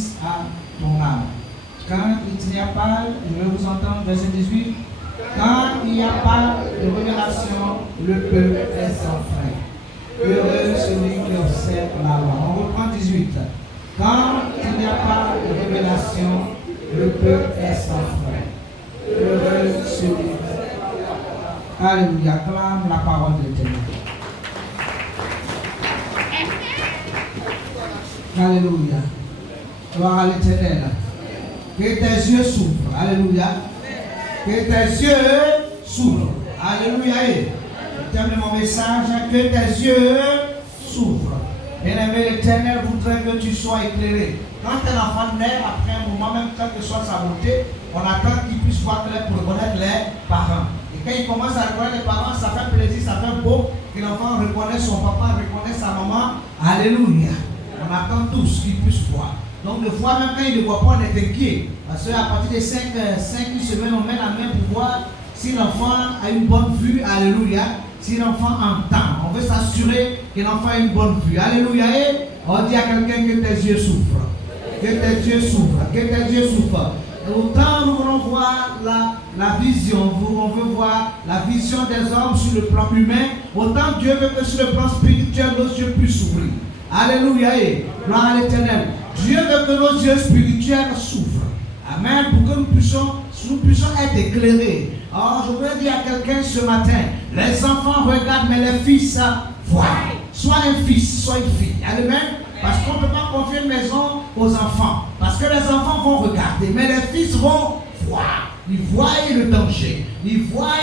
bénisse à ton âme. Quand il n'y a pas, je vais vous entendre, verset 18. Quand il n'y a pas de révélation, le peuple est sans frein. Heureux celui qui observe la loi. On reprend 18. Quand il n'y a pas de révélation, le peuple est sans frein. Heureux celui. Alléluia. Clame la parole de l'Éternel. Alléluia. Gloire à l'Éternel. Que tes yeux s'ouvrent. Alléluia. Que tes yeux s'ouvrent. Alléluia. Je termine mon message. Que tes yeux s'ouvrent. Bien-aimé, l'Éternel voudrait que tu sois éclairé. Quand un enfant naît, après un moment, même quelle que soit sa beauté, on attend qu'il puisse voir clair pour reconnaître les parents. Et quand il commence à reconnaître les parents, ça fait plaisir, ça fait beau que l'enfant reconnaisse son papa, reconnaisse sa maman. Alléluia. On attend tous qu'il puisse voir. Donc, des fois, même quand il ne voit pas, on est inquiet. Parce qu'à partir de 5 semaines, on met la main pour voir si l'enfant a une bonne vue. Alléluia. Si l'enfant entend, on veut s'assurer que l'enfant a une bonne vue. Alléluia. Et on dit à quelqu'un que tes yeux souffrent. Que tes yeux souffrent. Que tes yeux souffrent. Autant nous voulons voir la vision, on veut voir la vision des hommes sur le plan humain, autant Dieu veut que sur le plan spirituel, nos yeux puissent s'ouvrir. Alléluia. Gloire à l'Éternel. Dieu veut que nos yeux spirituels s'ouvrent. Amen. Pour que nous puissions être éclairés. Alors, je voudrais dire à quelqu'un ce matin, les enfants regardent, mais les fils voient. Soit un fils, soit une fille. Amen. Parce qu'on ne peut pas confier une maison aux enfants. Parce que les enfants vont regarder, mais les fils vont voir. Ils voient le danger. Ils voient,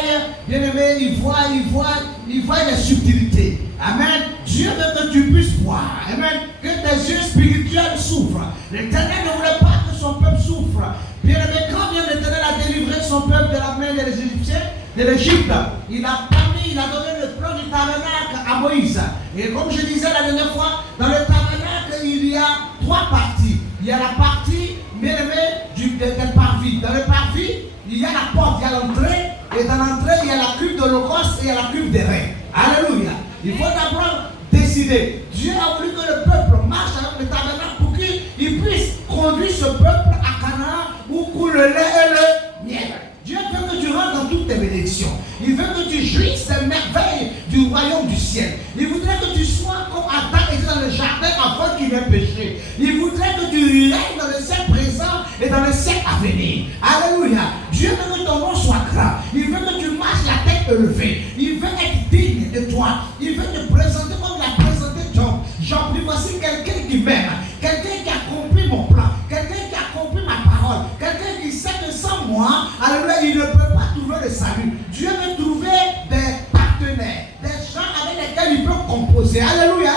bien aimé, ils voient les subtilités. Amen. Dieu veut que tu puisses voir. Amen. Que tes yeux spirituels s'ouvrent. L'Éternel ne voulait pas que son peuple souffre. Bien aimé, quand bien l'Éternel a délivré son peuple de la main des Égyptiens, de l'Égypte, il a donné le plan du tabernacle à Moïse. Et comme je disais la dernière fois, dans le tabernacle, il y a 3 parties. Il y a la partie, bien aimé, des parvis. Dans le parvis, il y a la porte, il y a l'entrée. Et dans l'entrée, il y a la cuve de l'Holocauste et il y a la cuve des reins. Alléluia. Il faut d'abord décider. Dieu a voulu que le peuple marche avec le tabernacle pour qu'il puisse conduire ce peuple à Canaan où coule le lait et le miel. Dieu veut que tu rentres dans toutes tes bénédictions. Il veut que tu jouisses des merveilles du royaume du ciel. Il voudrait que tu sois comme Adam était dans le jardin avant qu'il ait péché. Il voudrait que tu règnes dans le siècle présent et dans le siècle à venir. Alléluia. Dieu veut que ton nom soit grand. Il veut que tu marches la tête élevée. Il veut être digne de toi. Il veut te présenter comme il a présenté Job. Job dit, voici quelqu'un qui m'aime. Quelqu'un qui a compris mon plan. Quelqu'un qui a compris ma parole. Quelqu'un qui sait que sans moi, alléluia, il ne peut pas trouver le salut. Dieu veut trouver des partenaires, des gens avec lesquels il peut composer. Alléluia.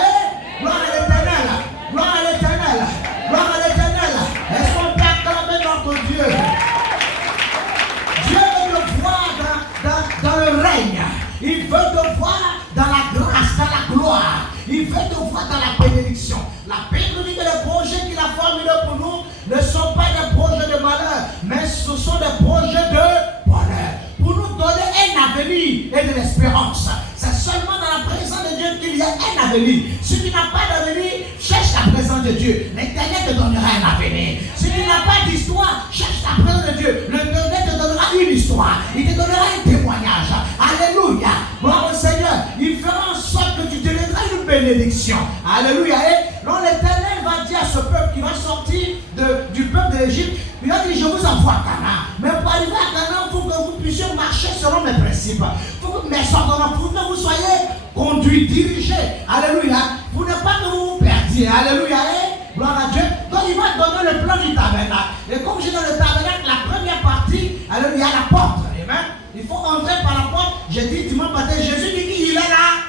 Gloire à l'Éternel. Gloire à l'Éternel. Gloire à l'Éternel. Est-ce qu'on peut acclamer notre Dieu? Dieu veut le voir dans le règne. Il veut te voir dans la grâce, dans la gloire. Il veut te voir dans la bénédiction. La Bible dit que les projets qu'il a formulés pour nous ne sont pas des projets de malheur, mais ce sont des projets de bonheur. Pour nous donner un avenir et de l'espérance. C'est seulement dans la présence de Dieu qu'il y a un avenir. Si tu n'as pas d'avenir, cherche la présence de Dieu. L'Éternel te donnera un avenir. Si tu n'as pas d'histoire, cherche la présence de Dieu. L'Éternel te donnera une histoire. Il te donnera un témoignage. Alléluia. Gloire au Seigneur. Il fera en sorte que tu deviendras une bénédiction. Alléluia. Et donc l'Éternel va dire à ce peuple qui va sortir du peuple de l'Égypte, il va dire, je vous envoie à Canaan. Mais pour arriver à Canaan, il faut que vous puissiez marcher selon mes principes. Il faut que mes ordonnances, pour que vous soyez conduits, dirigés. Alléluia. Pour ne pas que vous vous perdiez. Alléluia. Et gloire à Dieu. Donc il va donner le plan du tabernacle. Et comme j'ai dans le tabernacle, la première partie, alors il y a la porte. Amen. Il faut entrer par la porte. J'ai dit dimanche matin, Jésus dit qu'il est là.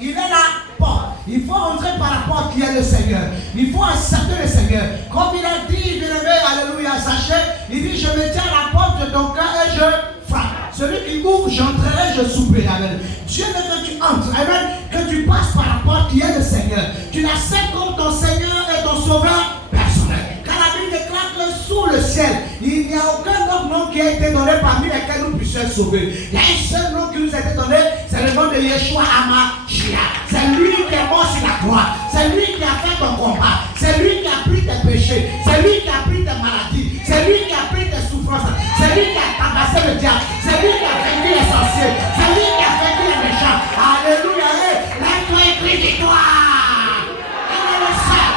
Il est là. Porte. Il faut entrer par la porte qui est le Seigneur. Il faut accepter le Seigneur. Comme il a dit, bien-aimé, alléluia, sachez, il dit, je me tiens à la porte de ton cœur et je frappe. Celui qui ouvre, j'entrerai, je souperai. Amen. Dieu veut que tu entres. Amen. Que tu passes par la porte qui est le Seigneur. Tu l'acceptes comme ton Seigneur et ton Sauveur personnel. Car la Bible déclare que sous le ciel, il n'y a aucun autre nom qui a été donné parmi lesquels nous puissions être sauvés. Il y a un seul nom qui nous a été donné, c'est le nom de Yeshua Hamashiach. C'est lui qui est mort sur la croix. C'est lui qui a fait ton combat. C'est lui qui a pris tes péchés. C'est lui qui a pris tes maladies. C'est lui qui a pris tes souffrances. C'est lui qui a tabassé le diable. C'est lui qui a vaincu les sorciers. C'est lui qui a vaincu les méchants. Alléluia. Lève-toi et crie victoire. Il est le seul.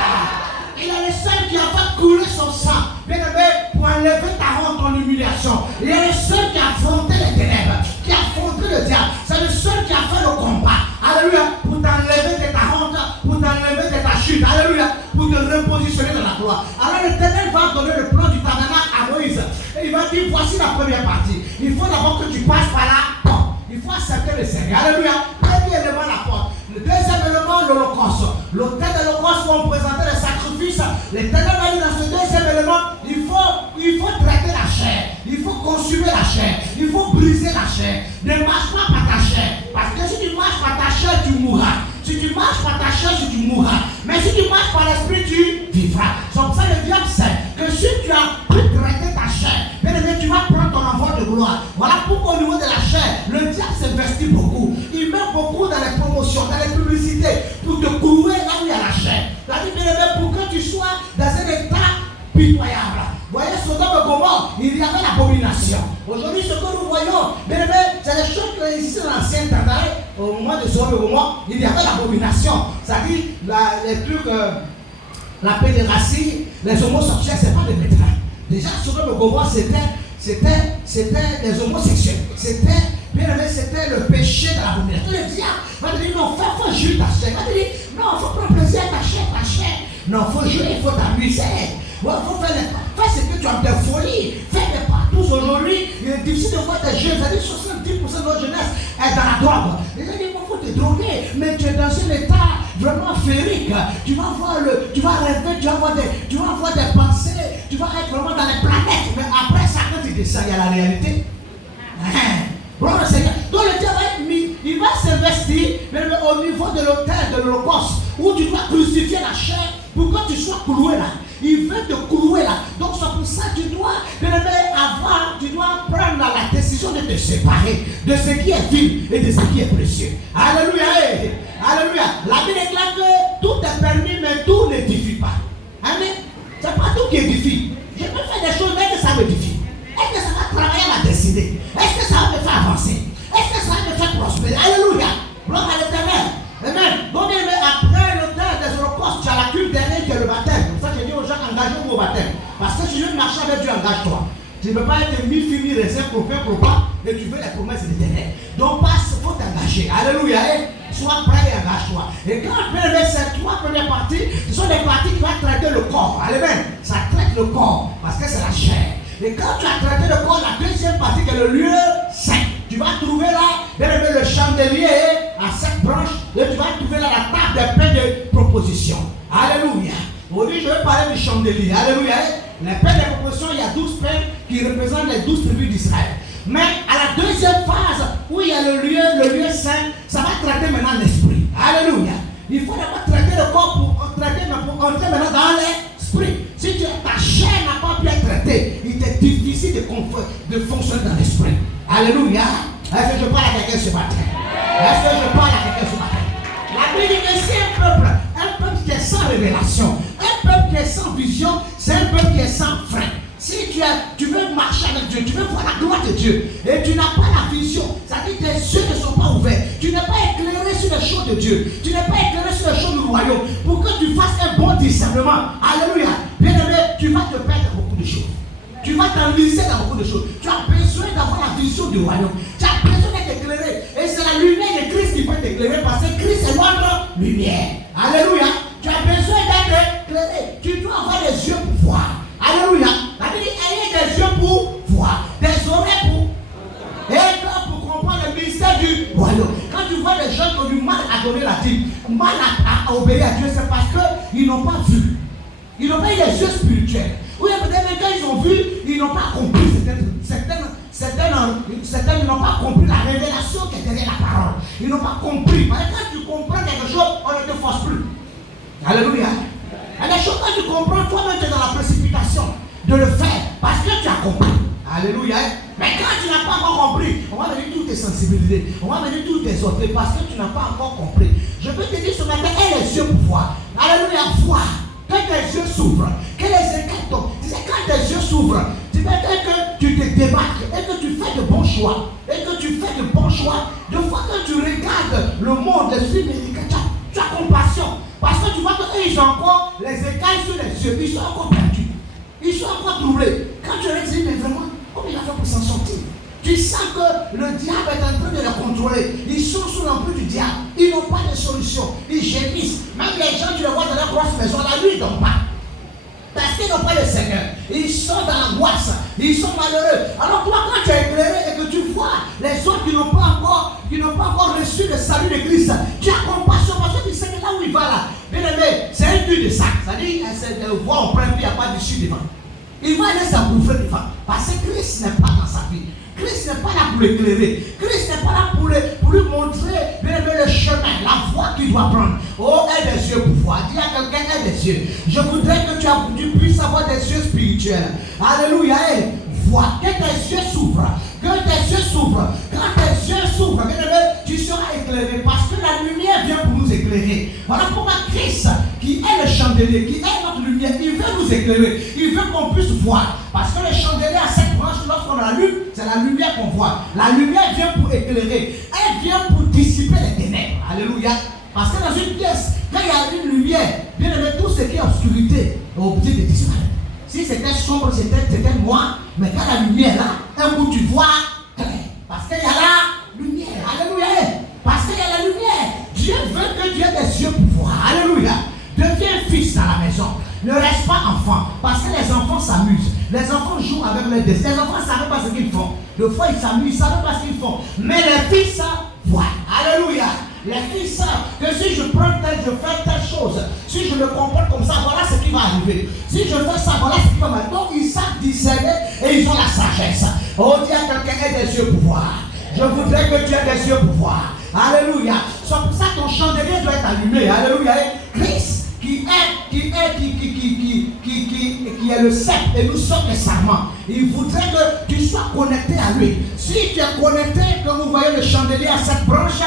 Il est le seul qui a fait couler son sang. Bien aimé, pour enlever ta honte, ton humiliation. Il est le seul qui a affronté les ténèbres. Qui a affronté le diable. C'est le seul qui a fait le combat. Alléluia. Pour t'enlever de ta honte. Pour t'enlever de ta chute. Alléluia. Pour te repositionner dans la gloire. Alors l'Éternel va donner le plan du tabernacle à Moïse. Et il va dire, voici la première partie. Il faut d'abord que tu passes par la porte. Il faut accepter le Seigneur. Alléluia. Premier élément, la porte. Le deuxième élément, l'holocauste. L'autel de l'holocauste où on présentait les sacrifices. L'Éternel va dire dans ce deuxième élément, il faut traiter la chair. Il faut consumer la chair. Il faut briser la chair. Ne marche pas par ta chair. Parce que si tu marches par ta chair, tu mourras. Si tu marches par ta chair, tu mourras. Mais si tu marches par l'esprit, tu vivras. C'est pour ça que le diable sait que si tu as pu traiter ta chair, bien aimé, tu vas prendre ton envol de gloire. Voilà pourquoi au niveau de la chair, le diable s'investit beaucoup. Il met beaucoup dans les promotions, dans les publicités, pour te clouer là où il y a la chair. C'est-à-dire, bien aimé, pour que tu sois dans un état pitoyable. Vous voyez, Sodome et Gomorrhe, il y avait l'abomination. Aujourd'hui, ce que nous voyons, bien aimé, c'est des choses qui existaient dans l'Ancien Testament. Au moment de Sodome et Gomorrhe, il y avait l'abomination. C'est-à-dire, les trucs, la pédérastie, les homosexuels, c'est pas des médecins. Déjà, Sodome et Gomorrhe, c'était les homosexuels. Bien aimé, c'était le péché de l'abomination. Le diable va te dire, non, faut juger ta chair. Va te dire, non, il faut prendre plaisir à ta chair. Non, il faut jouer, il faut t'amuser. Il faut faire ce que tu as de folie. Fais des partout aujourd'hui. Il est difficile de voir des jeunes. C'est-à-dire 70% de notre jeunesse est dans la drogue. Les gens disent, il faut te droguer. Mais tu es dans un état vraiment féerique. Tu vas rêver, tu vas avoir des pensées. Tu vas être vraiment dans les planètes. Mais après ça, quand tu descends, il y a la réalité. Donc le diable, il va s'investir au niveau de l'autel de l'holocauste où tu dois crucifier la chair pour que tu sois cloué là. Il veut te clouer là. Donc c'est pour ça que tu dois prendre la décision de te séparer de ce qui est vil et de ce qui est précieux. Alléluia. Alléluia. La Bible déclare que tout est permis mais tout n'édifie pas. Amen. C'est pas tout qui édifie. Je peux faire des choses mais que ça m'édifie. Est-ce que ça va travailler à ma destinée? Est-ce que ça va me faire avancer? Est-ce que ça va me faire prospérer? Alléluia. Gloire à l'Éternel. Amen. Donc, après l'autel des holocaustes, tu as la culte dernière qui est le baptême. C'est pour ça que je dis aux gens, engagez-vous au baptême. Parce que si je veux marcher avec Dieu, engage-toi. Tu ne peux pas être mi-fille, mi-raisin, pas, et tu veux les promesses de l'Éternel. Donc, il faut t'engager. Alléluia. Sois prêt et engage-toi. Et quand on fait ces trois premières parties, ce sont des parties qui vont traiter le corps. Amen. Ça traite le corps parce que c'est la chair. Et quand tu as traité le corps, la deuxième partie qui est le lieu saint, tu vas trouver là, le chandelier à 7 branches, et tu vas trouver là la table des pains de proposition. Alléluia. Aujourd'hui, je vais parler du chandelier. Alléluia. Les pains de proposition, il y a 12 pains qui représentent les 12 tribus d'Israël. Mais à la deuxième phase, où il y a le lieu saint, ça va traiter maintenant l'esprit. Alléluia. Il faut d'abord traiter le corps pour entrer maintenant dans l'esprit. Si ta chair n'a pas pu être traitée, il est difficile de fonctionner dans l'esprit. Alléluia. Est-ce que je parle à quelqu'un ce matin? La Bible dit que c'est un peuple qui est sans révélation, un peuple qui est sans vision, c'est un peuple qui est sans frein. Si tu veux marcher avec Dieu, tu veux voir la gloire de Dieu, et tu n'as pas la vision, c'est-à-dire que tes yeux ne sont pas ouverts, tu n'es pas éclairé sur les choses de Dieu, tu n'es pas éclairé sur les choses du royaume, pour que tu fasses un bon discernement. Alléluia. Bien aimé, tu vas te perdre dans beaucoup de choses. Tu vas t'enliser dans beaucoup de choses. Tu as besoin d'avoir la vision du royaume. Tu as besoin d'être éclairé. Et c'est la lumière de Christ qui peut t'éclairer parce que Christ est notre lumière. Alléluia. Tu as besoin d'être éclairé. Tu dois avoir les yeux pour voir. Alléluia. La Bible dit, ayez des yeux pour voir, des oreilles pour... Et pour comprendre le mystère du royaume. Quand tu vois les gens qui ont du mal à donner la dîme, mal à obéir à Dieu, c'est parce qu'ils n'ont pas vu. Ils n'ont pas eu les yeux spirituels. Oui, peut-être quand ils ont vu, ils n'ont pas compris. Certains n'ont pas compris la révélation qui est derrière la parole. Ils n'ont pas compris. Parce que quand tu comprends quelque chose, on ne te force plus. Alléluia. Et les choses, quand tu comprends, toi-même tu es dans la précipitation de le faire parce que tu as compris. Alléluia. Mais quand tu n'as pas encore compris, on va me dire toutes tes sensibilités, on va me dire toutes tes autres, parce que tu n'as pas encore compris. Je peux te dire ce matin, aie les yeux pour voir. Alléluia, voir. Quand tes yeux s'ouvrent, que les écailles tombent. Tu sais, quand tes yeux s'ouvrent, tu peux dire que tu te démarques et que tu fais de bons choix. Et que tu fais de bons choix. De fois que tu regardes le monde, les yeux, tu as compassion. Parce que tu vois qu'ils ont encore les écailles sur les yeux, ils sont encore perdus. Ils sont encore troublés. Quand tu leur dis, mais vraiment, comment il va faire pour s'en sortir? Tu sens que le diable est en train de les contrôler. Ils sont sous l'emprise du diable. Ils n'ont pas de solution. Ils gémissent. Même les gens, tu les vois dans leur grosse maison, la nuit, ils ne dorment pas. Parce qu'ils n'ont pas le Seigneur. Ils sont dans l'angoisse. Ils sont malheureux. Alors toi, quand tu es éclairé et que tu vois les autres qui n'ont pas encore reçu le salut de Christ, tu as compassion parce que tu sais que là où il va là, bien aimé, c'est un but de sac. C'est-à-dire, c'est de voir au premier, il n'y a pas d'issue devant. Il va aller s'engouffrer devant. Parce que Christ n'est pas dans sa vie. Christ n'est pas là pour l'éclairer. Christ n'est pas là pour lui montrer bien aimé, le chemin, la voie qu'il doit prendre. Oh, aie des yeux pour voir. Dis à quelqu'un, aie des yeux. Je voudrais que tu puisses avoir des yeux spirituels. Alléluia. Vois. Que tes yeux s'ouvrent. Que tes yeux s'ouvrent. Quand tes yeux s'ouvrent, bien aimé, tu seras éclairé. Parce que la lumière vient pour nous éclairer. Voilà pourquoi Christ, qui est le chandelier, qui est notre lumière, il veut nous éclairer. Il veut qu'on puisse voir. Parce que le chandelier a cette branche, lorsqu'on l'allume, c'est la lumière qu'on voit. La lumière vient pour éclairer. Elle vient pour dissiper les ténèbres. Alléluia. Parce que dans une pièce, quand il y a une lumière, bien aimé, tout ce qui est obscurité est obligé de disparaître. Si c'était sombre, c'était noir, mais quand la lumière est là, un coup tu vois, parce qu'il y a la lumière. Alléluia. Parce qu'il y a la lumière. Dieu veut que tu aies des yeux pour voir. Alléluia. Deviens fils dans la maison. Ne reste pas enfant. Parce que les enfants s'amusent. Les enfants jouent avec les dessins. Les enfants ne savent pas ce qu'ils font. Des fois, ils s'amusent, ils ne savent pas ce qu'ils font. Mais les fils voient. Alléluia. Les fils savent que si je prends je fais telle chose. Si je me comporte comme ça, voilà ce qui va arriver. Si je fais ça, voilà ce qui va m'arriver. Donc, ils savent discerner et ils ont la sagesse. Oh, dis à quelqu'un, aie des yeux pour voir. Je voudrais que tu aies des yeux pour voir. Alléluia. C'est pour ça que ton chandelier doit être allumé. Alléluia. Christ qui est le sceptre et nous sommes les sarments. Il voudrait que tu sois connecté à lui. Si tu es connecté, comme vous voyez le chandelier à cette branche,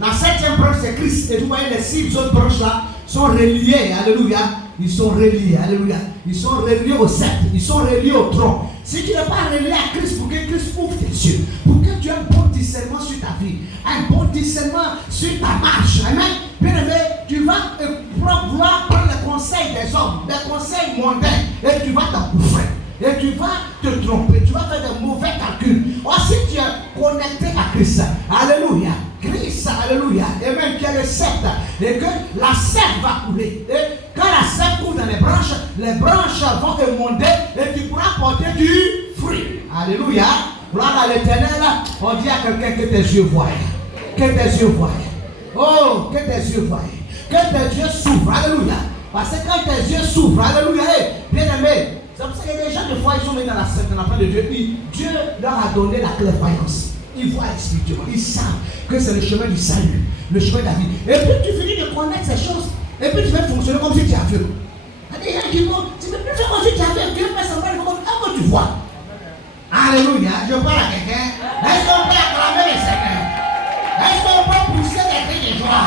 la septième branche c'est Christ. Et vous voyez les 6 autres branches là sont reliées. Alléluia. Ils sont reliés. Alléluia. Ils sont reliés au sceptre. Ils sont reliés au tronc. Si tu n'es pas relié à Christ, pour que Christ ouvre tes yeux, pour que tu aies un bon discernement sur ta vie, un bon discernement sur ta marche. Amen. Bien aimé, tu vas vouloir prendre les conseils des hommes, les conseils mondains, et tu vas t'engouffrer. Et tu vas te tromper, tu vas faire de mauvais calculs. Or, si tu es connecté à Christ, alléluia, Christ, alléluia, et même qui est le sceptre, et que la sève va couler. Et quand la sève coule dans les branches vont émonder et tu pourras porter du fruit. Alléluia. Gloire à l'Éternel. On dit à quelqu'un que tes yeux voient. Que tes yeux voient. Oh, que tes yeux voient. Que tes yeux s'ouvrent. Alléluia. Parce que quand tes yeux s'ouvrent, alléluia, bien aimé. C'est pour ça que les gens, des fois, ils sont venus dans la main de Dieu. Dieu leur a donné la clairvoyance. Ils voient spirituellement. Ils savent que c'est le chemin du salut, le chemin de la vie. Et puis tu finis de connaître ces choses. Et puis tu vas fonctionner comme si tu avais. Il y a des gens qui vont, tu ne peux plus faire comme si tu avais. Dieu fait semblant, il faut comme tu vois. Alléluia. Je parle à quelqu'un. Est-ce qu'on peut acclamer le Seigneur? Est-ce qu'on peut pousser des cris de joie?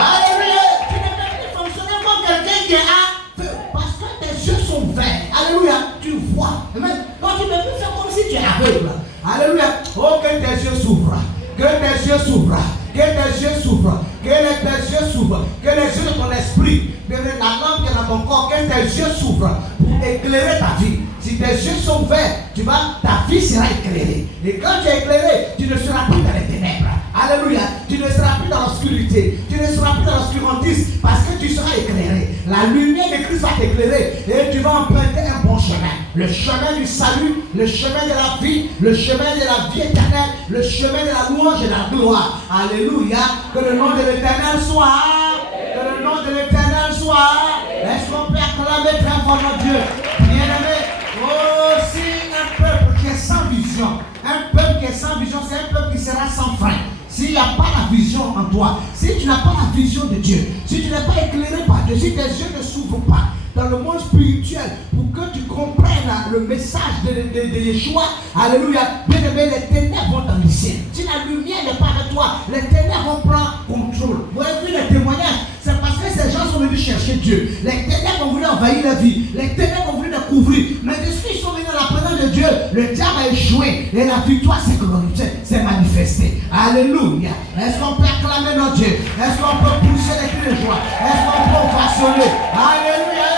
Alléluia. Tu ne peux plus fonctionner comme quelqu'un qui a feu. Parce que tes yeux sont verts. Alléluia. Tu vois. Amen. Donc tu ne peux plus faire comme si tu es aveugle. Alléluia. Oh, que tes yeux s'ouvrent. Que tes yeux s'ouvrent. Que tes yeux s'ouvrent. Que tes yeux s'ouvrent. Que les yeux de ton esprit, de la lampe qui est dans ton corps, que tes yeux s'ouvrent pour éclairer ta vie. Si tes yeux sont verts, ta vie sera éclairée. Et quand tu es éclairé, tu ne seras plus dans les ténèbres. Alléluia. Tu ne seras plus dans l'obscurité. Tu ne seras plus dans l'obscurantisme parce que tu seras éclairé. La lumière de Christ va t'éclairer et tu vas emprunter un bon chemin. Le chemin du salut, le chemin de la vie, le chemin de la vie éternelle, le chemin de la louange et de la gloire. Alléluia. Que le nom de l'Éternel soit. Que le nom de l'Éternel soit. Est-ce qu'on peut acclamer très fort notre Dieu? Bien-aimé. Oh, si un peuple qui est sans vision, un peuple qui est sans vision, c'est un peuple qui sera sans frein. S'il n'y a pas la vision en toi, si tu n'as pas la vision de Dieu, si tu n'es pas éclairé par Dieu, si tes yeux ne s'ouvrent pas, dans le monde spirituel pour que tu comprennes le message de Yeshua. Alléluia. Bien-aimé, les ténèbres vont t'enlisser. Si la lumière n'est pas avec toi, les ténèbres vont prendre contrôle. Vous avez vu les témoignages? C'est parce que ces gens sont venus chercher Dieu. Les ténèbres ont voulu envahir la vie. Les ténèbres ont voulu les couvrir. Mais depuis qu'ils sont venus dans la présence de Dieu, le diable a échoué. Et la victoire s'est manifestée. Alléluia. Est-ce qu'on peut acclamer notre Dieu? Est-ce qu'on peut pousser les cris de joie? Est-ce qu'on peut ovationner? Alléluia.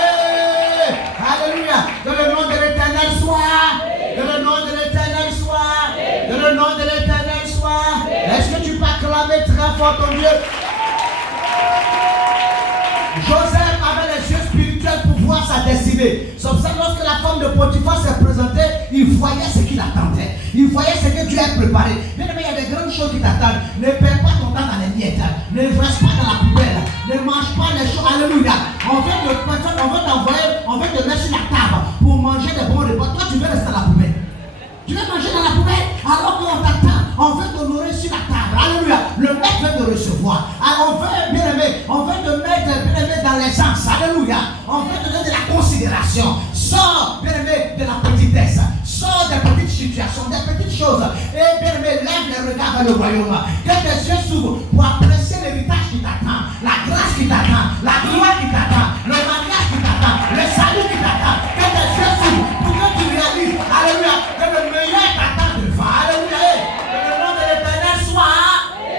Alléluia. Que le nom de l'Éternel soit. Que le nom de l'Éternel soit. Que le nom de l'Éternel soit. Est-ce que tu peux acclamer très fort ton Dieu? Joseph avait les yeux spirituels pour voir sa destinée. C'est pour ça que lorsque la femme de Potiphar s'est présentée, il voyait ce qui l'attendait. Il voyait ce que Dieu a préparé. Bien aimé, il y a des grandes choses qui t'attendent. Ne perds pas ton temps dans les miettes. Ne reste pas dans la poubelle. Ne mange pas les choses. Alléluia. On veut t'envoyer, on veut te mettre sur la table pour manger des bons repas. Toi, tu veux rester dans la poubelle. Tu veux manger dans la poubelle alors qu'on t'attend. On veut t'honorer sur la table. Alléluia. Le maître veut te recevoir. Alors on veut, bien aimé, on veut te mettre, bien aimé, dans l'aisance. Alléluia. On veut te donner de la considération. Sors, bien aimé, de la petitesse. Sors des petites situations, des petites choses. Et bien aimé, lève les regards vers le royaume. Que tes yeux s'ouvrent pour apprécier l'héritage qui t'attend. La grâce qui t'attend. La gloire qui t'attend. Le mariage qui t'attend. Le salut qui t'attend. Que tes yeux s'ouvrent pour que tu réalises. Alléluia. Que le meilleur t'attend devant. Alléluia. Que le nom de l'Éternel soit.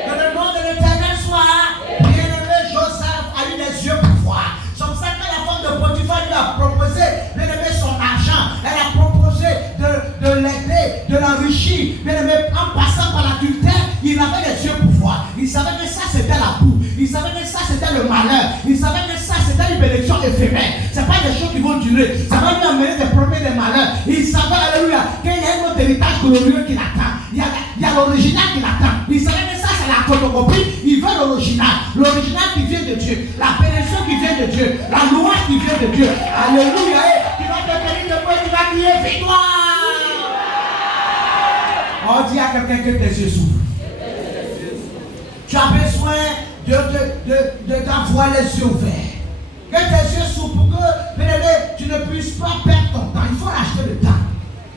Que le nom de l'Éternel soit. Bien-aimé, Joseph a eu les yeux pour voir. C'est pour ça que la femme de Potiphar lui a proposé, bien-aimé, son argent. Elle a proposé de l'aider, de l'enrichir. Bien-aimé, en passant par l'adultère, il avait les yeux pour voir. Il savait que ça c'était la boue. Il savait que ça c'était le malheur. Il savait que ça c'était une bénédiction éphémère. Ce n'est pas des choses qui vont durer. Ça va lui amener des problèmes, des malheurs. Il savait, alléluia, qu'il y a un autre héritage glorieux qui l'attend. Il y a l'original qui l'attend. Il savait que ça c'est la photocopie. Il veut l'original. L'original qui vient de Dieu. La bénédiction qui vient de Dieu. La loi qui vient de Dieu. Alléluia. Tu vas te bénir de moi, tu vas crier victoire. On dit à quelqu'un que tes yeux s'ouvrent. Tu as besoin d'avoir les yeux ouverts. Que tes yeux s'ouvrent pour que, bien aimé, tu ne puisses pas perdre ton temps. Il faut racheter le temps.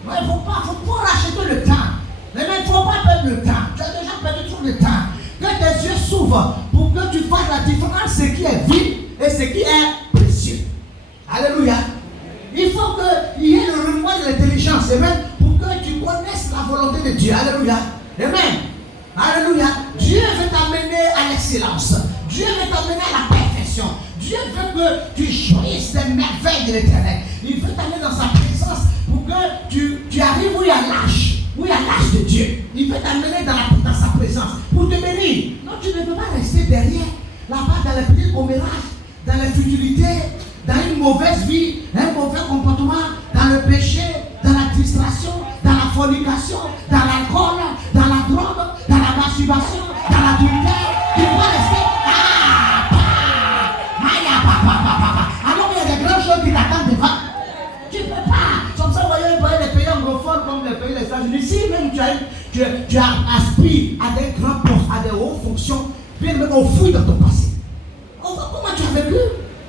Il ne faut pas racheter le temps. Mais il ne faut pas perdre le temps. Tu as déjà perdu tout le temps. Que tes yeux s'ouvrent pour que tu fasses la différence ce qui est vil et ce qui est précieux. Alléluia. Il faut qu'il y ait le renouveau de l'intelligence. Amen. Pour que tu connaisses la volonté de Dieu. Alléluia. Amen. Alléluia. Dieu veut t'amener à l'excellence. Dieu veut t'amener à la perfection. Dieu veut que tu jouisses des merveilles de l'Éternel. Il veut t'amener dans sa présence pour que tu arrives où il y a l'âge. Où il y a l'âge de Dieu. Il veut t'amener dans sa présence pour te bénir. Non, tu ne peux pas rester derrière, là-bas dans les petits commérages, dans les futilités, dans une mauvaise vie, un mauvais comportement, dans le péché, dans la distraction, dans la fornication, dans l'alcool, dans la drogue, dans la masturbation, dans l'adultère. Tu dois rester. Alors il y a des grandes choses qui t'attendent devant. Tu ne peux pas. Comme ça, vous voyez les pays anglophones comme les pays des États-Unis. Si même tu aspires à des grands postes, à des hautes fonctions, bien même on fouille dans ton passé. On voit comment tu as vécu.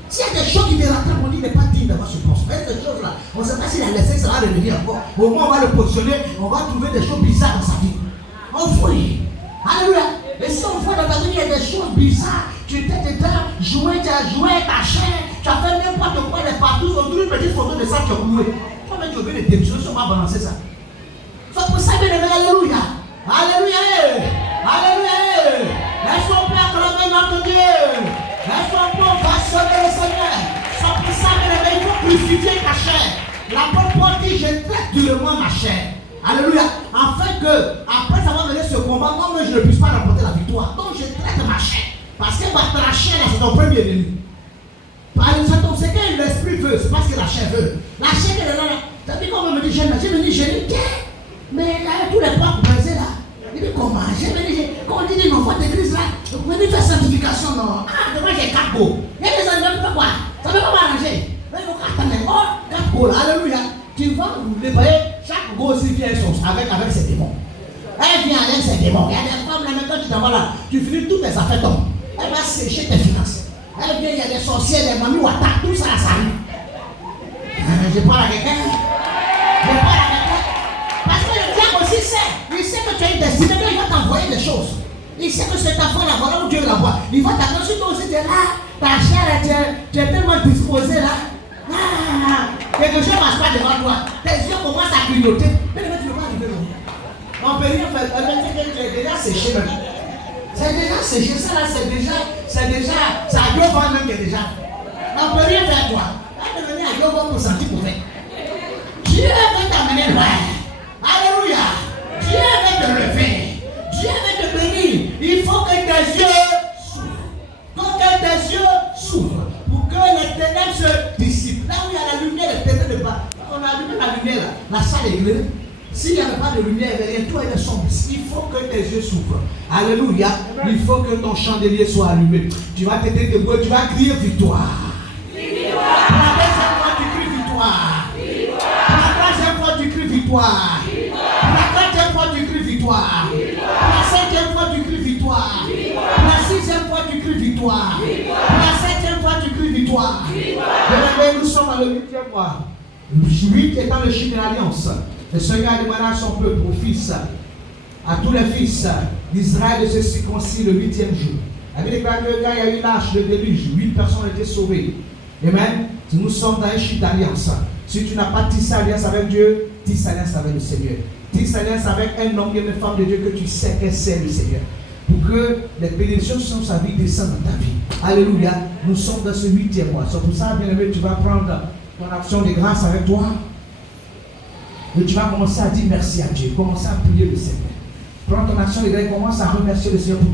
S'il y a des choses qui te rattrapent, on dit n'est pas digne d'avoir ce poste. Mais ces choses-là, on ne sait pas s'il a laissé, ça va revenir encore. Au moins, on va le positionner, on va trouver des choses bizarres dans sa vie. On fouille. Alléluia. Et si on voit dans ta vie, il y a des choses bizarres, tu étais dedans, tu as joué ta chair, tu as fait n'importe quoi, les partout, on trouve une petite photo de ça, tu as couru. Toi-même, tu veux les démissionner, on va balancer ça. C'est pour ça, bien aimé, alléluia. Alléluia. Alléluia. Est-ce qu'on peut acclamer notre Dieu? Est-ce qu'on peut façonner le Seigneur? C'est pour ça, bien aimé, il faut crucifier ta chair. L'apôtre Paul dit, je traite durement ma chair. Alléluia. Afin que, après avoir mené ce combat, moi, je ne puisse pas remporter la victoire. Donc, je traite ma chair. Parce que ta chair, c'est ton premier ennemi. C'est que l'esprit veut, c'est parce que la chair veut. La chair, elle est là. T'as vu comment me dit, j'ai venu, j'ai dit, mais là, tous les points brisés là. Il dit, comment? J'ai venu, quand on dit, non, faut d'église là. Vous venez faire sanctification, non. Ah, devant j'ai 4 go. Il y a des amis qui font quoi? Ça ne peut pas m'arranger. Mais il faut attendre. 4 go là, alléluia. Tu vas vous voyez, chaque go aussi vient avec ses démons. Elle vient avec ses démons. Il y a des femmes là, même quand tu t'en vas là, tu finis toutes tes affaires tombent. Elle va sécher tes finances. Elle vient, il y a des sorcières, des mamies ou attaques, tout ça, ça arrive. Je parle à quelqu'un. Je parle à quelqu'un. Parce que le diable aussi sait. Il sait que tu as une destinée. Il va t'envoyer des choses. Il sait que cet enfant-là, voilà où Dieu l'envoie. Il va t'attendre. Si toi aussi tu es là, ta chair, tu es tellement disposé là. Quelque chose ne marche pas devant toi. Tes yeux commencent à clignoter. Mais tu ne peux pas arriver là. On peut rien faire. Tu es déjà séché même. C'est déjà séché. Ça là, c'est déjà. C'est à Yovan même qui est déjà. On ne peut rien faire toi. On peut venir à Yovan pour sentir pour faire. Dieu veut t'amener loin. Alléluia. Dieu veut te lever. Dieu veut te bénir. Il faut que tes yeux s'ouvrent. Que tes yeux s'ouvrent. Pour que les ténèbres se dissipent. Là où il y a la lumière, les ténèbres ne pas. On a allumé la lumière là. La salle est éclairée. S'il n'y avait pas de lumière, rien, tout est sombre. Il faut que tes yeux s'ouvrent. Alléluia. Il faut que ton chandelier soit allumé. Tu vas t'aider debout, tu vas crier victoire. Victoire. La deuxième fois, tu cries victoire. Victoire. La troisième fois, tu cries victoire. Victoire. La quatrième fois, tu cries victoire. Victoire. La cinquième fois, tu cries victoire. Victoire. La sixième fois, tu cries victoire. Victoire. La septième fois, tu cries victoire. Victoire. Nous sommes dans le 8e mois. 8 étant le chiffre de l'alliance. Le Seigneur a demandé à son peuple, aux fils, à tous les fils d'Israël de se circoncire le 8e jour. La Bible déclare que quand il y a eu l'arche de déluge, 8 personnes ont été sauvées. Amen. Nous sommes dans un chiffre d'alliance. Si tu n'as pas tissé alliance avec Dieu, tisse alliance avec le Seigneur. Tisse alliance avec un homme et une femme de Dieu que tu sais qu'elle sert le Seigneur. Pour que les bénédictions sur sa vie descendent dans ta vie. Alléluia. Nous sommes dans ce 8e mois. C'est pour ça, bien aimé, tu vas prendre ton action de grâce avec toi. Et tu vas commencer à dire merci à Dieu. Commencer à prier le Seigneur. Prends ton action de grâce et commence à remercier le Seigneur.